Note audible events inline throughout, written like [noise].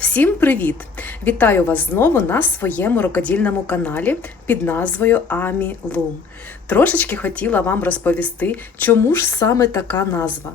Всім привіт! Вітаю вас знову на своєму рукодільному каналі під назвою Амі Лум. Трошечки хотіла вам розповісти, чому ж саме така назва.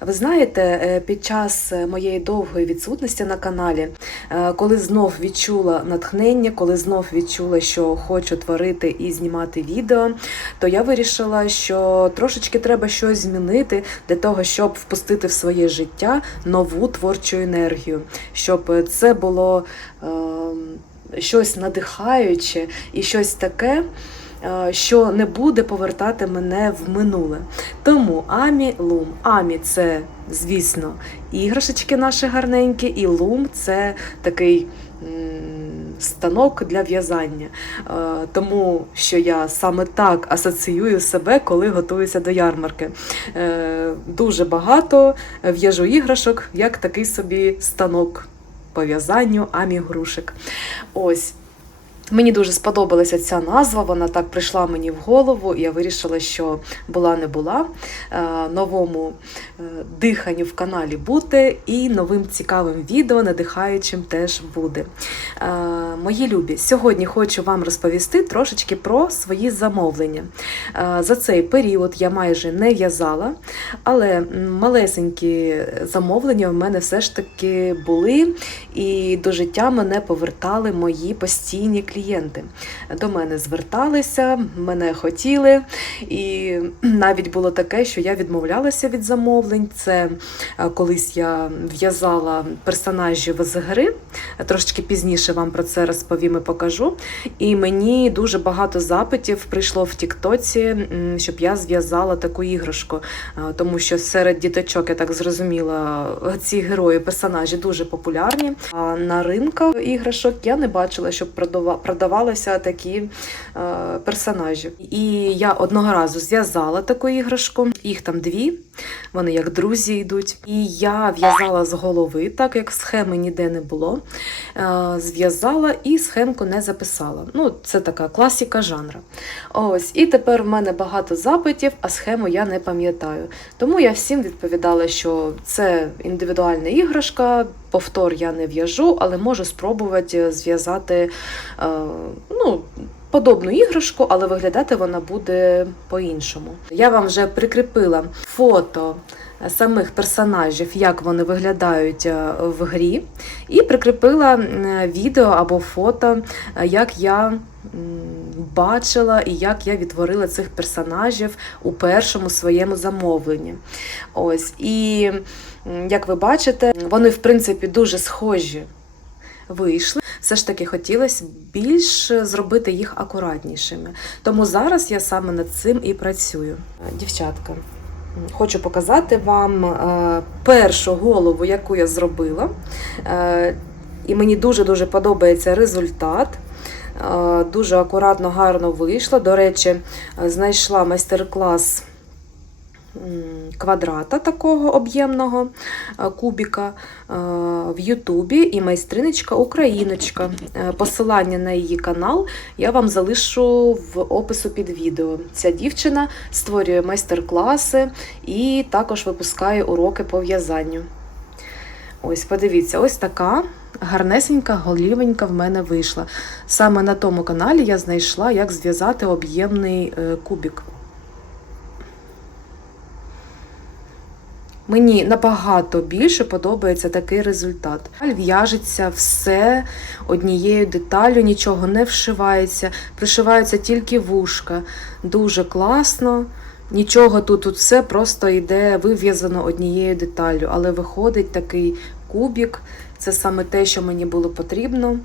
Ви знаєте, е, під час моєї довгої відсутності на каналі, е, коли знов відчула натхнення, коли знов відчула, що хочу творити і знімати відео, то я вирішила, що трошечки треба щось змінити для того, щоб впустити в своє життя нову творчу енергію, щоб це було е, щось надихаюче і щось таке. е, Що не буде повертати мене в минуле. Тому Амі Лум. Амі це, звісно, іграшечки наші гарненькі, і лум це такий станок для в'язання. Е, Тому що я саме так асоціюю себе, коли готуюся до ярмарки. Е, Дуже багато в'яжу іграшок, як такий собі станок по амігрушек. Ось. Мені дуже сподобалася ця назва, вона так прийшла мені в голову, і я вирішила, що була не була. е, Новому е, диханню в каналі бути, і новим цікавим відео, надихаючим теж буде. Е, Мої любі, сьогодні хочу вам розповісти трошечки про свої замовлення. За цей період я майже не в'язала, але малесенькі замовлення в мене все ж таки були, і до життя мене повертали мої постійні клієнти. До мене зверталися, мене хотіли, і навіть було таке, що я відмовлялася від замовлень. Це е, колись я в'язала персонажів з гри. Трошечки пізніше вам про це розповім і покажу. І мені дуже багато запитів прийшло в Тіктоці, щоб я зв'язала таку іграшку. Е, Тому що серед діточок, я так зрозуміла, ці герої, персонажі дуже популярні. А на ринках іграшок я не бачила, щоб продавалися такі е, персонажі. І я одного разу зв'язала таку іграшку, їх там дві, вони як друзі йдуть. І я в'язала з голови, так як схеми ніде не було. Е, Зв'язала і схемку не записала. Ну, це така класіка жанра. Ось, і тепер в мене багато запитів, а схему я не пам'ятаю. Тому я всім відповідала, що це індивідуальна іграшка, повтор я не в'яжу, але можу спробувати зв'язати е, ну, подобну іграшку, але виглядати вона буде по-іншому. Я вам вже прикріпила фото самих персонажів, як вони виглядають е, в грі, і прикріпила відео або фото, е, як я бачила і як я відтворила цих персонажів у першому своєму замовленні. Ось і як ви бачите, вони в принципі дуже схожі вийшли. Все ж таки хотілося більш зробити їх акуратнішими. Тому зараз я саме над цим і працюю. Дівчатка, хочу показати вам е, першу голову, яку я зробила. Е, І мені дуже-дуже подобається результат. Дуже акуратно, гарно вийшло. До речі, знайшла майстер-клас квадрата такого об'ємного кубіка в Ютубі і майстриночка Україночка. Е, Посилання на її канал я вам залишу в опису під відео. Ця дівчина створює майстер-класи і також випускає уроки по в'язанню. Ось, подивіться, ось така гарнесенька голівенька в мене вийшла. Саме на тому каналі я знайшла, як зв'язати об'ємний е, кубік. Мені набагато більше подобається такий результат. В'яжеться все однією деталлю, нічого не вшивається, пришиваються тільки вушка. Дуже класно. Нічого тут, тут все просто йде вив'язано однією деталлю, але виходить такий кубік. Це саме те, що мені було потрібно.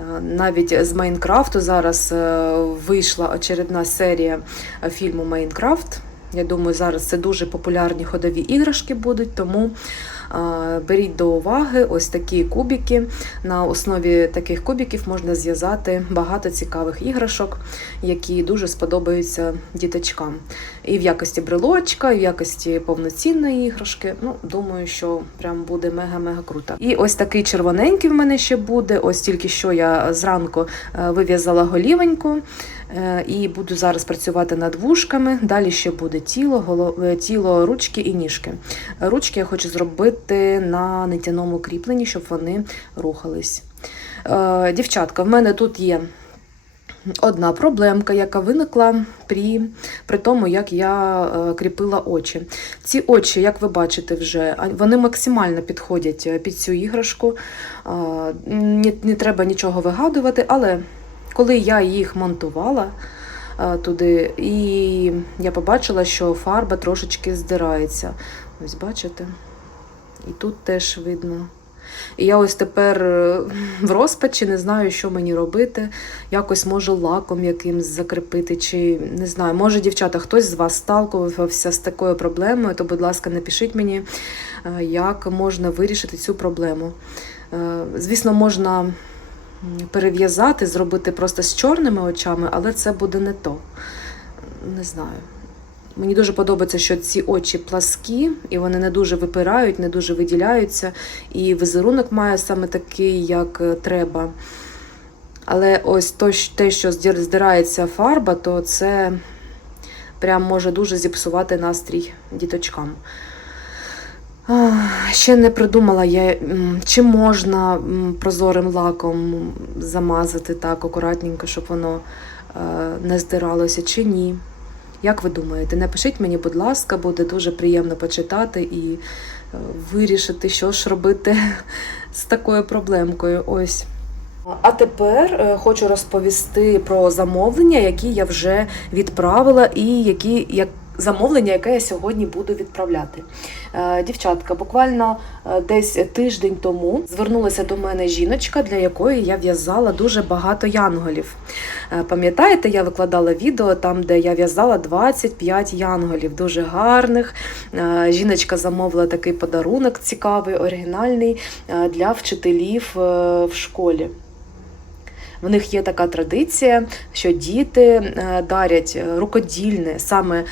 Е, Навіть з Майнкрафту зараз е, вийшла очередна серія е, фільму Майнкрафт. Я думаю, зараз це дуже популярні ходові іграшки будуть, тому беріть до уваги ось такі кубики. На основі таких кубиків можна зв'язати багато цікавих іграшок, які дуже сподобаються діточкам. І в якості брелочка, і в якості повноцінної іграшки. Ну, думаю, що прям буде мега-мега круто. І ось такий червоненький в мене ще буде. Ось тільки що я зранку е, вив'язала голівеньку. Е, І буду зараз працювати над вушками. Далі ще буде тіло, голо- е, тіло, ручки і ніжки. Ручки я хочу зробити на нитяному кріпленні, щоб вони рухались. Е, Дівчатка, в мене тут є одна проблемка, яка виникла при, при тому, як я кріпила очі. Ці очі, як ви бачите, вже вони максимально підходять під цю іграшку. Не треба нічого вигадувати, але коли я їх монтувала е, туди, і я побачила, що фарба трошечки здирається. Ось бачите? І тут теж видно. І я ось тепер е, в розпачі не знаю, що мені робити. Якось можу лаком якимсь закріпити, чи не знаю, може, дівчата, хтось з вас сталкувався з такою проблемою, то, будь ласка, напишіть мені, е, як можна вирішити цю проблему. Звісно, можна перев'язати, зробити просто з чорними очами, але це буде не то. Не знаю. Мені дуже подобається, що ці очі пласкі, і вони не дуже випирають, не дуже виділяються. І візерунок має саме такий, як е, треба. Але ось то, те, що здирається фарба, то це прям може дуже зіпсувати настрій діточкам. Ще не придумала я, чи можна прозорим лаком замазати так акуратненько, щоб воно е, не здиралося, чи ні. Як ви думаєте? Напишіть мені, будь ласка, буде дуже приємно почитати і е, вирішити, що ж робити з такою проблемкою. Ось. А тепер е, хочу розповісти про замовлення, які я вже відправила, і які як замовлення, яке я сьогодні буду відправляти. Е, Дівчатка, буквально е, десь тиждень тому звернулася до мене жіночка, для якої я в'язала дуже багато янголів. Е, Пам'ятаєте, я викладала відео там, де я в'язала 25 янголів, дуже гарних. Жіночка замовила такий подарунок цікавий, оригінальний для вчителів в школі. В них є така традиція, що діти е, дарять е, рукодільне, саме е,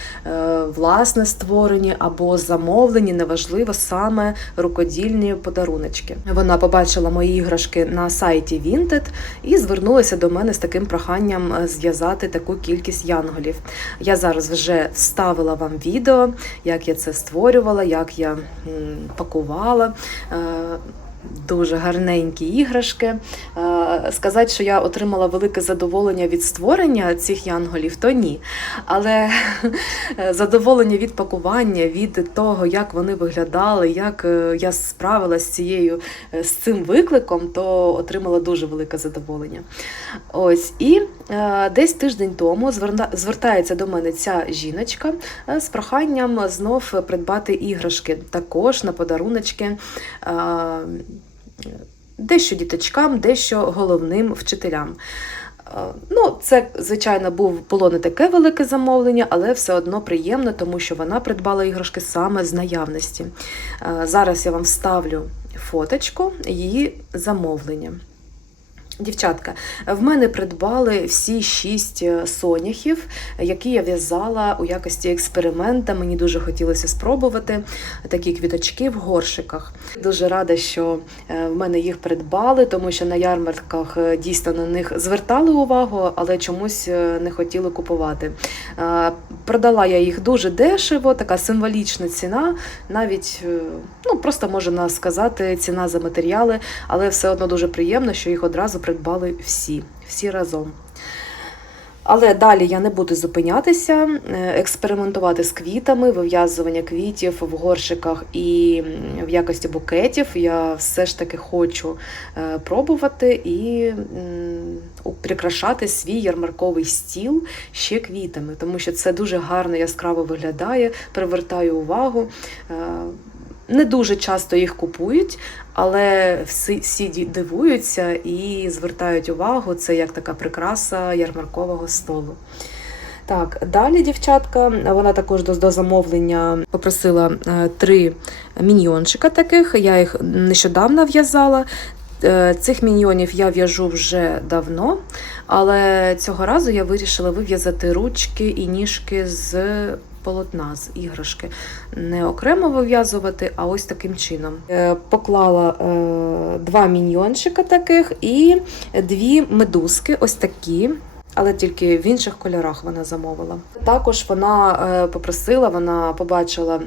власне створені або замовлені, неважливо, саме рукодільні подаруночки. Вона побачила мої іграшки на сайті Vinted і звернулася до мене з таким проханням зв'язати таку кількість янголів. Я зараз вже вставила вам відео, як я це створювала, як я пакувала. Дуже гарненькі іграшки. Е, Сказати, що я отримала велике задоволення від створення цих янголів, то ні. Але е, задоволення від пакування, від того, як вони виглядали, як е, я справилася з цією з цим викликом, то отримала дуже велике задоволення. Ось і десь тиждень тому звертається до мене ця жіночка е, з проханням знов придбати іграшки, також на подаруночки. е, Дещо діточкам, дещо головним вчителям. Е, Ну, це, звичайно, було не таке велике замовлення, але все одно приємно, тому що вона придбала іграшки саме з наявності. Е, Зараз я вам вставлю фоточку її замовлення. Дівчатка, в мене придбали всі шість е, соняхів, які я в'язала у якості експеримента. Мені дуже хотілося спробувати такі квіточки в горшиках. Дуже рада, що е, в мене їх придбали, тому що на ярмарках е, дійсно на них звертали увагу, але чомусь не хотіли купувати. Продала я їх дуже дешево, така символічна ціна, навіть ну просто можна сказати, ціна за матеріали, але все одно дуже приємно, що їх одразу придбали всі, всі разом. Але далі я не буду зупинятися, е, експериментувати з квітами, вив'язування квітів в горшиках і в якості букетів. Я все ж таки хочу е, пробувати і прикрашати свій ярмарковий стіл ще квітами, тому що це дуже гарно, яскраво виглядає, привертає увагу. Не дуже часто їх купують, але всі, всі дивуються і звертають увагу. Це як така прикраса ярмаркового столу. Так, далі дівчатка, вона також до, до замовлення попросила е, три міньйончика таких. Я їх нещодавно в'язала. Е, Цих міньйонів я в'яжу вже давно, але цього разу я вирішила вив'язати ручки і ніжки з полотна, з іграшки. Не окремо вив'язувати, а ось таким чином. Е, Поклала е, два міньйончика таких і дві медузки, ось такі. але тільки в інших кольорах вона замовила. Також вона е, попросила, вона побачила,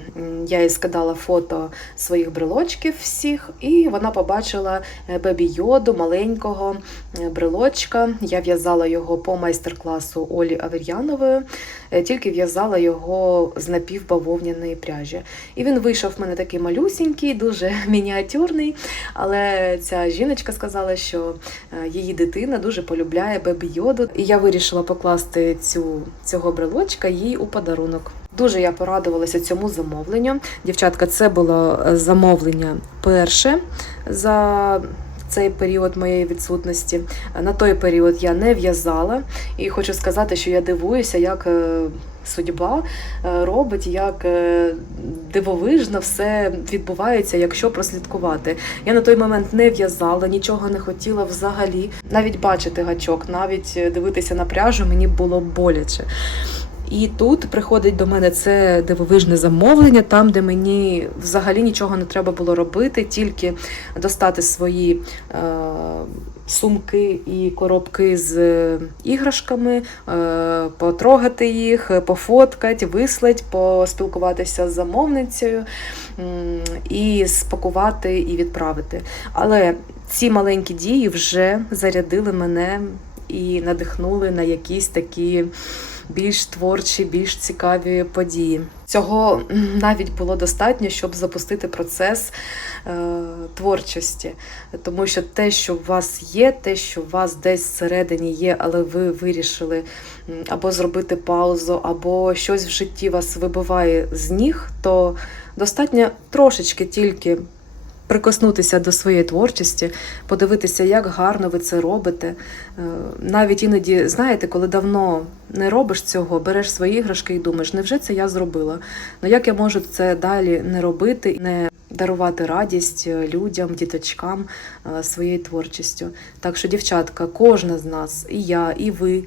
я їй скидала фото своїх брелочків всіх, і вона побачила бебі йоду маленького брелочка. Я в'язала його по майстер-класу Олі Авер'янової, тільки в'язала його з напівбавовняної пряжі. І він вийшов в мене такий малюсінький, дуже [laughs] мініатюрний. Але ця жіночка сказала, що е, її дитина дуже полюбляє бебі йоду. І я вирішила покласти цю, цього брелочка їй у подарунок. Дуже я порадувалася цьому замовленню. Дівчатка, це було е, замовлення перше за цей період моєї відсутності. На той період я не в'язала, і хочу сказати, що я дивуюся, як е, судьба е, робить, як е, дивовижно все відбувається, якщо прослідкувати. Я на той момент не в'язала, нічого не хотіла взагалі. Навіть бачити гачок, навіть дивитися на пряжу мені було боляче. І тут приходить до мене це дивовижне замовлення, там, де мені взагалі нічого не треба було робити, тільки достати свої е, сумки і коробки з іграшками, е, потрогати їх, пофоткати, вислать, поспілкуватися з замовницею і спакувати і відправити. Але ці маленькі дії вже зарядили мене і надихнули на якісь такі більш творчі, більш цікаві події. Цього навіть було достатньо, щоб запустити процес е, творчості, тому що те, що у вас є, те, що у вас десь всередині є, але ви вирішили або зробити паузу, або щось в житті вас вибиває з ніг, то достатньо трошечки тільки прикоснутися до своєї творчості, подивитися, як гарно ви це робите. Е, Навіть іноді, знаєте, коли давно не робиш цього, береш свої іграшки і думаєш, невже це я зробила? Ну як я можу це далі не робити, не дарувати радість е, людям, діточкам е, своєю творчістю? Так що, дівчатка, кожна з нас, і я, і ви,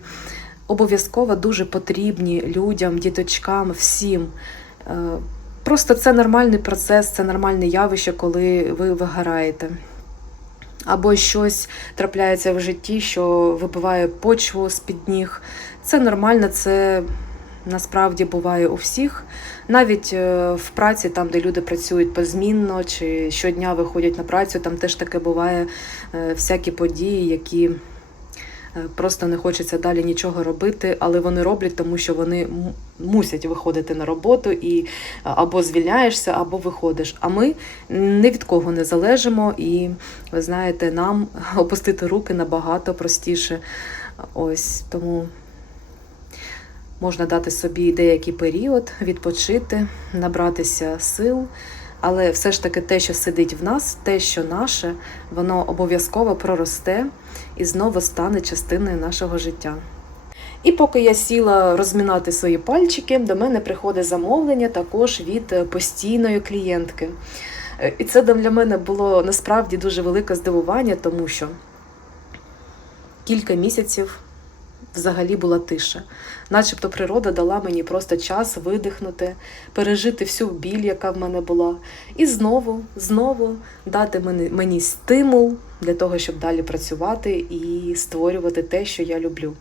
обов'язково дуже потрібні людям, діточкам, всім. Просто це нормальний процес, це нормальне явище, коли ви вигораєте. Або щось трапляється в житті, що вибиває почву з-під ніг. Це нормально, це насправді буває у всіх. Навіть е, в праці, там, де люди працюють позмінно чи щодня виходять на працю, там теж таке буває е, всякі події, які просто не хочеться далі нічого робити, але вони роблять, тому що вони мусять виходити на роботу і або звільняєшся, або виходиш. А ми ні від кого не залежимо, і ви знаєте, нам [laughs] опустити руки набагато простіше. Ось тому можна дати собі деякий період, відпочити, набратися сил. Але все ж таки те, що сидить в нас, те, що наше, воно обов'язково проросте і знову стане частиною нашого життя. І поки я сіла розмінати свої пальчики, до мене приходить замовлення також від постійної клієнтки. І це для мене було насправді дуже велике здивування, тому що кілька місяців взагалі була тиша. Начебто природа дала мені просто час видихнути, пережити всю біль, яка в мене була, і знову, знову дати мені, стимул для того, щоб далі працювати і створювати те, що я люблю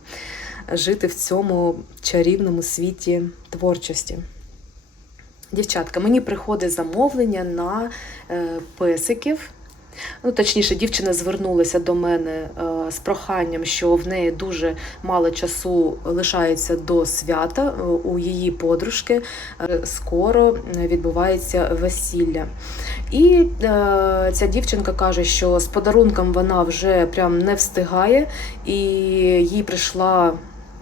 жити в цьому чарівному світі творчості. Дівчатка, мені приходить замовлення на е, песиків. Ну, точніше, дівчина звернулася до мене е, з проханням, що в неї дуже мало часу лишається до свята е, у її подружки. Е, Скоро відбувається весілля. І ця дівчинка каже, що з подарунком вона вже прям не встигає, і їй прийшла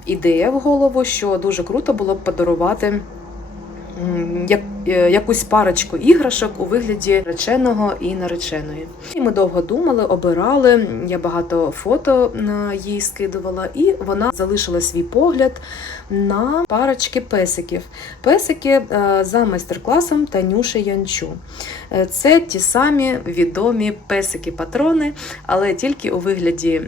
ідея в голову, що дуже круто було б подарувати якусь парочку іграшок у вигляді реченого і нареченої. І ми довго думали, обирали. Я багато фото їй скидувала, і вона залишила свій погляд на парочки песиків. Песики е, за майстер-класом Танюші Янчу. Е, Це ті самі відомі песики-патрони, але тільки у вигляді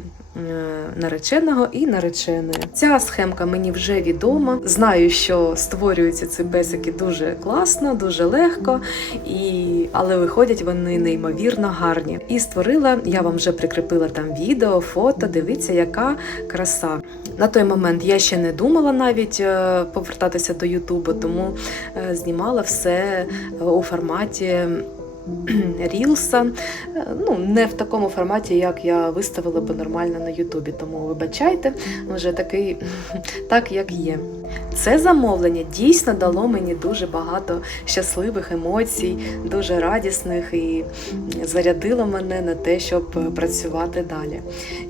нареченого і нареченої. Ця схемка мені вже відома. Знаю, що створюються ці песики дуже класно, дуже легко, і... але виходять вони неймовірно гарні. І створила, я вам вже прикріпила там відео, фото. Дивіться, яка краса. На той момент я ще не думала навіть е, повертатися до Ютубу, тому е, знімала все е, у форматі. [clears throat] Рілса, Е, ну не в такому форматі, як я виставила би нормально на Ютубі. Тому вибачайте, вже такий [laughs] так, як є. Це замовлення дійсно дало мені дуже багато щасливих емоцій, дуже радісних і зарядило мене на те, щоб працювати далі.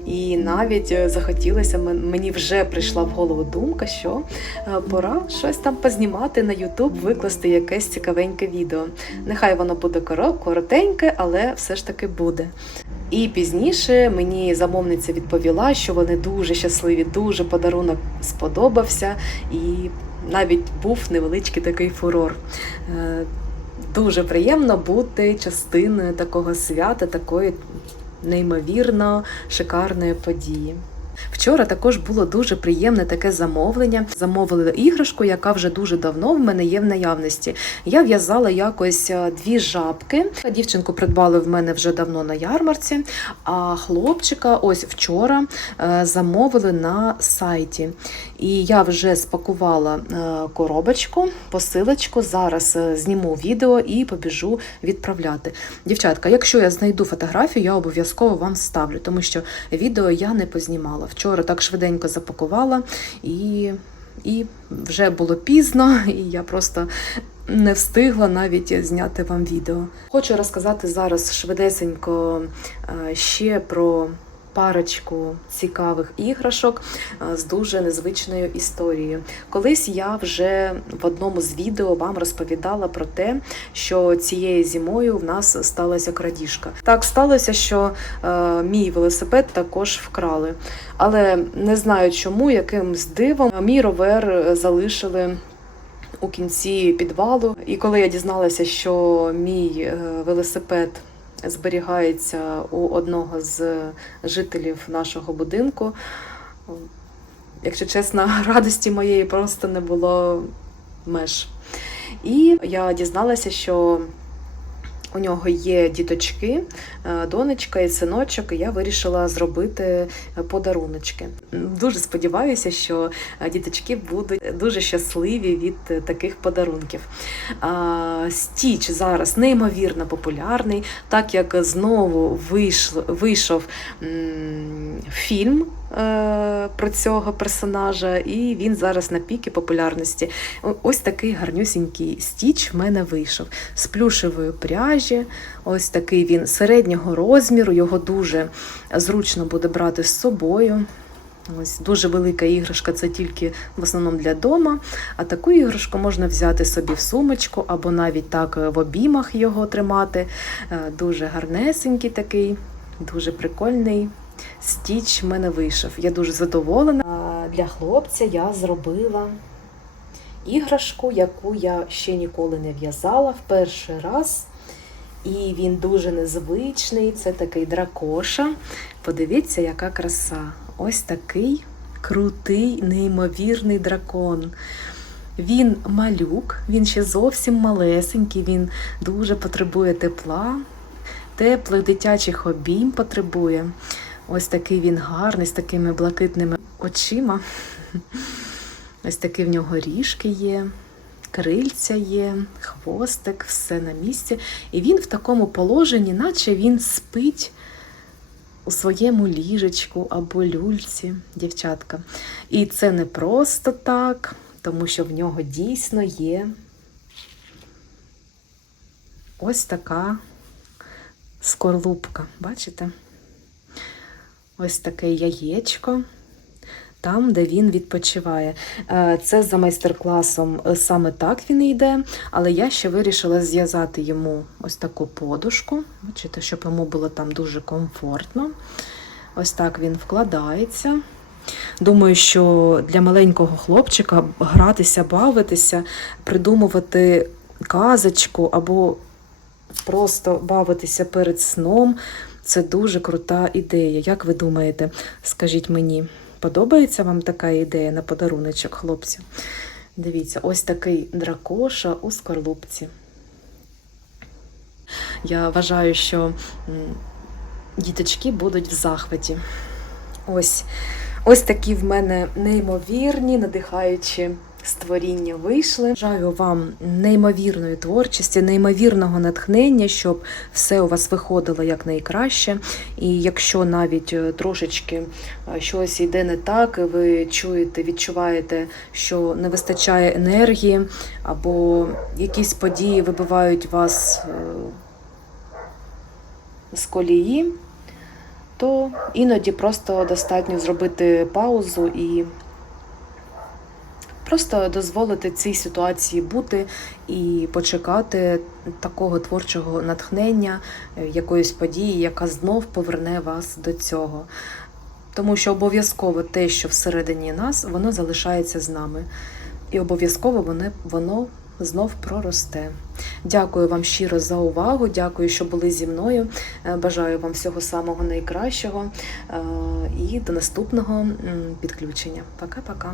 І навіть захотілося мені вже прийшла в голову думка, що е, пора щось там познімати на Ютуб, викласти якесь цікавеньке відео. Нехай воно буде коро- коротеньке, але все ж таки буде. І пізніше мені замовниця відповіла, що вони дуже щасливі, дуже подарунок сподобався, і навіть був невеличкий такий фурор. Е, Дуже приємно бути частиною такого свята, такої неймовірно шикарної події. Вчора також було дуже приємне таке замовлення. Замовили іграшку, яка вже дуже давно в мене є в наявності. Я в'язала якось е, дві жабки. Дівчинку придбали в мене вже давно на ярмарці, а хлопчика ось вчора е, замовили на сайті. І я вже спакувала е, коробочку, посилочку. Зараз зніму відео і побіжу відправляти. Дівчатка, якщо я знайду фотографію, я обов'язково вам ставлю, тому що відео я не познімала. Вчора так швиденько запакувала і. І вже було пізно, [laughs] і я просто не встигла навіть зняти вам відео. Хочу розказати зараз швидесенько е, ще про парочку цікавих іграшок е, з дуже незвичною історією. Колись я вже в одному з відео вам розповідала про те, що цією зимою в нас сталася крадіжка. Так сталося, що е, мій велосипед також вкрали, але не знаю чому, якимсь дивом мій ровер залишили. У кінці підвалу, і коли я дізналася, що мій е, велосипед зберігається у одного з жителів нашого будинку. Якщо чесно, [laughs] радості моєї просто не було меж. І я дізналася, що у нього є діточки, е, донечка і синочок, і я вирішила зробити подаруночки. Дуже сподіваюся, що е, діточки будуть дуже щасливі від е, таких подарунків. Стіч зараз неймовірно популярний, так як знову вийшов фільм е, про цього персонажа, і він зараз на піки популярності. Ось такий гарнюсінький стіч в мене вийшов з плюшевої пряжі. Ось такий він середнього розміру, його дуже зручно буде брати з собою. Ось дуже велика іграшка, це тільки в основному для дома. А таку іграшку можна взяти собі в сумочку або навіть так е, в обіймах його тримати. Е, Дуже гарнесенький такий, дуже прикольний. Стіч в мене вийшов. Я дуже задоволена. Для хлопця я зробила іграшку, яку я ще ніколи не в'язала в перший раз. І він дуже незвичний. Це такий дракоша. Подивіться, яка краса. Ось такий крутий, неймовірний дракон. Він малюк, він ще зовсім малесенький, він дуже потребує тепла, теплих дитячих обійм потребує. Ось такий він гарний, з такими блакитними очима. Ось такі в нього ріжки є, крильця є, хвостик, все на місці. І він в такому положенні, наче він спить у своєму ліжечку або люльці, дівчатка. І це не просто так, тому що в нього дійсно є ось така скорлупка. Бачите? Ось таке яєчко. Там, де він відпочиває. Е, Це за майстер-класом е, саме так він йде, але я ще вирішила зв'язати йому ось таку подушку, бачите, щоб йому було там дуже комфортно. Ось так він вкладається. Думаю, що для маленького хлопчика гратися, бавитися, придумувати казочку або просто бавитися перед сном Це дуже крута ідея. Як ви думаєте? Скажіть мені, подобається вам така ідея на подаруночок, хлопці? Дивіться, ось такий дракоша у скорлупці. Я вважаю, що діточки будуть в захваті. Ось, ось такі в мене неймовірні, надихаючі створіння вийшли. Бажаю вам неймовірної творчості, неймовірного натхнення, щоб все у вас виходило якнайкраще. І якщо навіть е, трошечки е, щось йде не так, ви чуєте, відчуваєте, що не вистачає енергії, або якісь події вибивають вас е, з колії, то іноді просто достатньо зробити паузу і просто дозволити цій ситуації бути і почекати такого творчого натхнення, е, якоїсь події, яка знов поверне вас до цього. Тому що обов'язково те, що всередині нас, воно залишається з нами. І обов'язково воно, воно знов проросте. Дякую вам щиро за увагу. Дякую, що були зі мною. Е, Бажаю вам всього самого найкращого е, і до наступного підключення. Пока-пока.